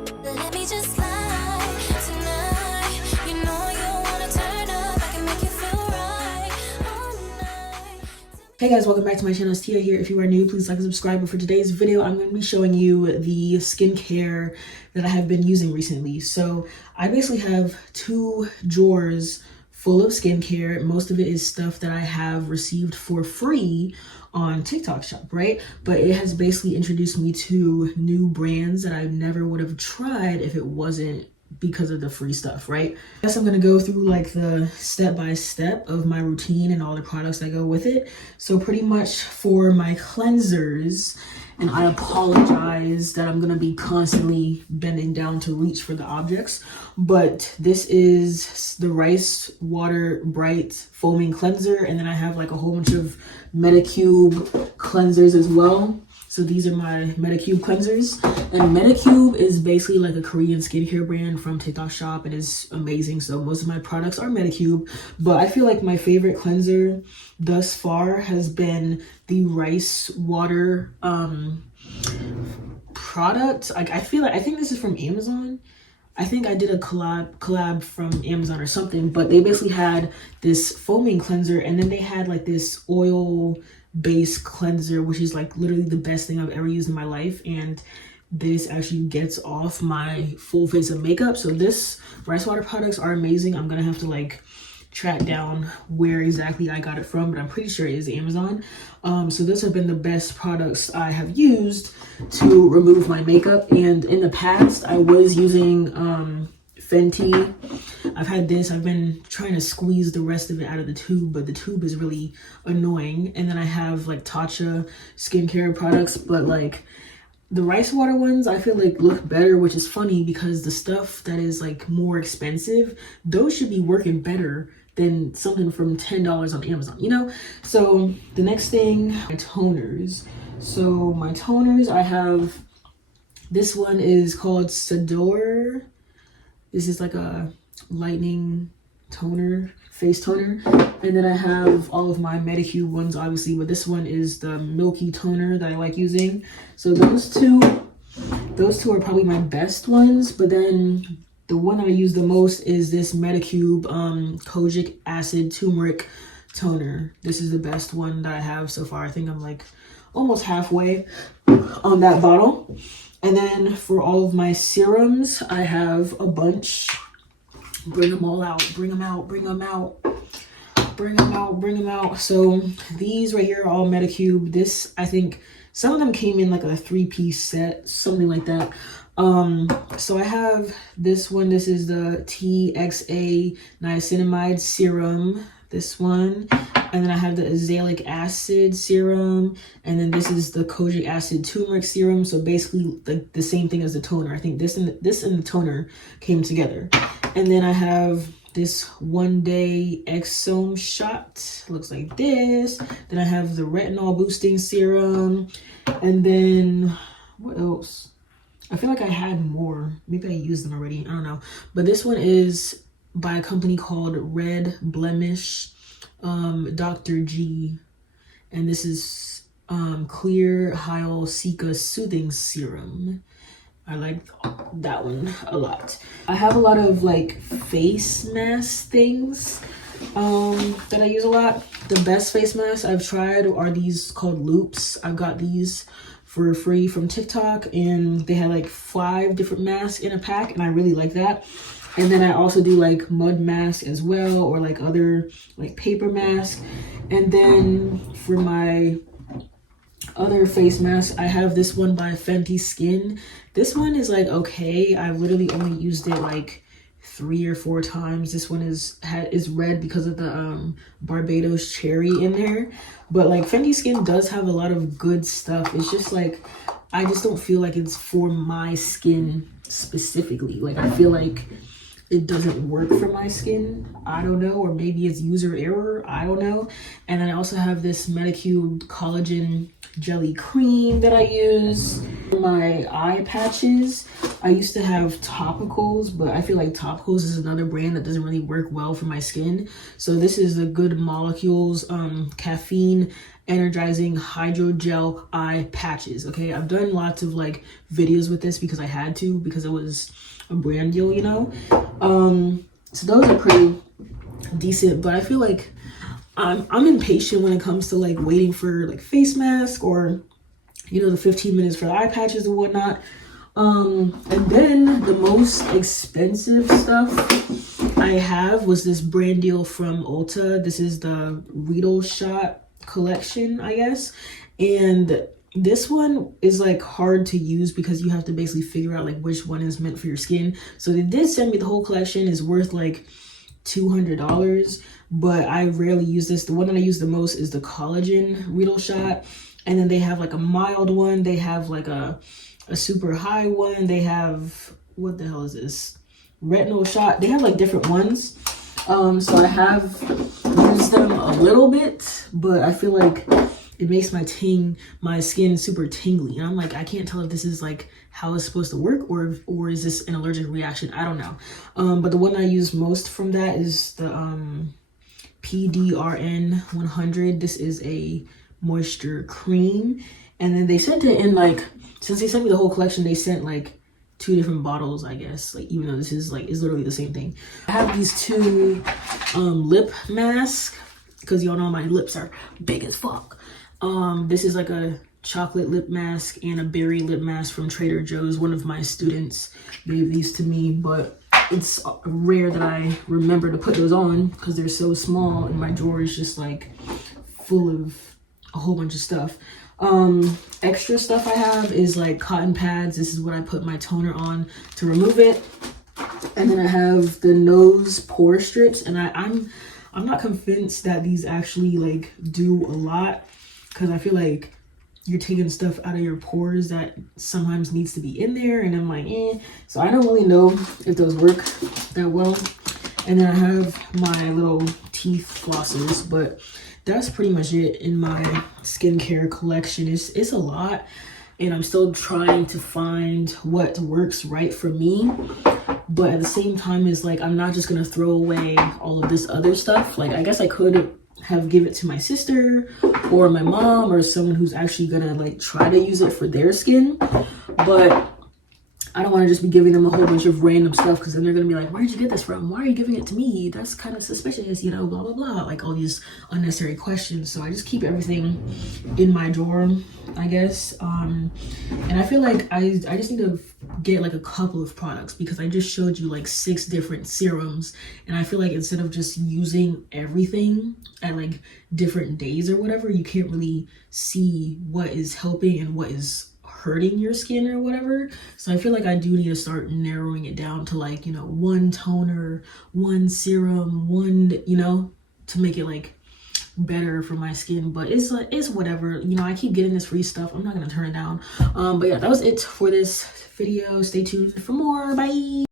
Let me just slide tonight. You know you wanna turn up. I can make you feel right all night. Hey guys, welcome back to my channel. It's Tia here. If you are new, please like and subscribe. But for today's video, I'm going to be showing you the skincare that I have been using recently. So I basically have 2 drawers full of skincare. Most of it is stuff that I have received for free on TikTok shop, right? But it has basically introduced me to new brands that I never would have tried if it wasn't because of the free stuff, right? I guess I'm gonna go through like the step-by-step of my routine and all the products that go with it. So pretty much for my cleansers, and I apologize that I'm gonna be constantly bending down to reach for the objects, but this is the Rice Water Bright Foaming Cleanser, and then I have like a whole bunch of Medicube cleansers as well. So these are my Medicube cleansers, and Medicube is basically like a Korean skincare brand from TikTok shop. It is amazing. So most of my products are Medicube, but I feel like my favorite cleanser thus far has been the Rice Water product. Like I think this is from Amazon. I think I did a collab from Amazon or something, but they basically had this foaming cleanser, and then they had like this oil base cleanser, which is like literally the best thing I've ever used in my life. And this actually gets off my full face of makeup. So this Rice Water products are amazing. I'm gonna have to like track down where exactly I got it from, but I'm pretty sure it is Amazon. So those have been the best products I have used to remove my makeup. And in the past I was using Fenty. I've had this. I've been trying to squeeze the rest of it out of the tube, but the tube is really annoying. And then I have like Tatcha skincare products, but like the Rice Water ones I feel like look better, which is funny because the stuff that is like more expensive, those should be working better than something from $10 on Amazon, you know? So the next thing, my toners. So my toners, I have, this one is called Sador. This is like a lightning toner, face toner. And then I have all of my Medicube ones, obviously, but this one is the milky toner that I like using. So those two are probably my best ones. But then the one that I use the most is this Medicube kojic acid turmeric toner. This is the best one that I have so far. I think I'm like almost halfway on that bottle. And then for all of my serums, I have a bunch. Bring them all out, bring them out, bring them out, bring them out, bring them out. So these right here are all Medicube. This, I think some of them came in like a 3-piece set, something like that. So I have this one. This is the TXA niacinamide serum, this one. And then I have the azelaic acid serum, and then this is the kojic acid turmeric serum. So basically like the same thing as the toner. I think this and the toner came together. And then I have this 1-day exome shot, looks like this. Then I have the retinol boosting serum, and then what else? I feel like I had more. Maybe I used them already, I don't know. But this one is by a company called Red Blemish, Dr. G, and this is clear Hyaluronic soothing serum. I like that one a lot. I have a lot of like face mask things that I use a lot. The best face masks I've tried are these called Loops. I've got these for free from TikTok, and they had like 5 different masks in a pack, and I really like that. And then I also do like mud mask as well, or like other like paper mask. And then for my other face mask, I have this one by Fenty Skin. This one is like okay. I've literally only used it like 3 or 4 times. This one is red because of the Barbados cherry in there. But like Fenty Skin does have a lot of good stuff. It's just like I just don't feel like it's for my skin specifically. Like I feel like it doesn't work for my skin. I don't know, or maybe it's user error. I don't know. And then I also have this Medicube collagen jelly cream that I use. My eye patches, I used to have topicals, but I feel like topicals is another brand that doesn't really work well for my skin. So this is the Good Molecules caffeine energizing hydrogel eye patches. Okay, I've done lots of like videos with this because I had to, because it was a brand deal, you know. So those are pretty decent, but I feel like I'm impatient when it comes to like waiting for like face mask, or you know, the 15 minutes for the eye patches and whatnot. And then the most expensive stuff I have was this brand deal from Ulta. This is the Riedel Shot collection, I guess. And this one is like hard to use because you have to basically figure out like which one is meant for your skin. So they did send me the whole collection. It's worth like $200, but I rarely use this. The one that I use the most is the collagen Riedel Shot. And then they have like a mild one. They have like a super high one. They have, what the hell is this? Retinol shot. They have like different ones. So I have used them a little bit, but I feel like it makes my skin super tingly. And I'm like, I can't tell if this is like how it's supposed to work, or is this an allergic reaction? I don't know. But the one I use most from that is the PDRN 100. This is a moisture cream. And then they sent it in like, since they sent me the whole collection, they sent like 2 different bottles, I guess, like even though this is like is literally the same thing. I have these 2 lip masks because y'all know my lips are big as fuck. This is like a chocolate lip mask and a berry lip mask from Trader Joe's. One of my students gave these to me, but it's rare that I remember to put those on because they're so small and my drawer is just like full of a whole bunch of stuff. Extra stuff I have is like cotton pads. This is what I put my toner on to remove it. And then I have the nose pore strips, and I'm not convinced that these actually like do a lot, because I feel like you're taking stuff out of your pores that sometimes needs to be in there, and I'm like, so I don't really know if those work that well. And then I have my little teeth flossers, but that's pretty much it in my skincare collection. It's a lot, and I'm still trying to find what works right for me. But at the same time, it's like I'm not just gonna throw away all of this other stuff. Like, I guess I could have give it to my sister or my mom or someone who's actually gonna like try to use it for their skin, but I don't want to just be giving them a whole bunch of random stuff, because then they're going to be like, where did you get this from? Why are you giving it to me? That's kind of suspicious, you know, blah, blah, blah. Like all these unnecessary questions. So I just keep everything in my drawer, I guess. And I feel like I just need to get like a couple of products, because I just showed you like 6 different serums. And I feel like instead of just using everything at like different days or whatever, you can't really see what is helping and what is hurting your skin or whatever. So I feel like I do need to start narrowing it down to like, you know, 1 toner, 1 serum, 1, you know, to make it like better for my skin. But it's like, it's whatever, you know, I keep getting this free stuff. I'm not gonna turn it down. But yeah, that was it for this video. Stay tuned for more. Bye.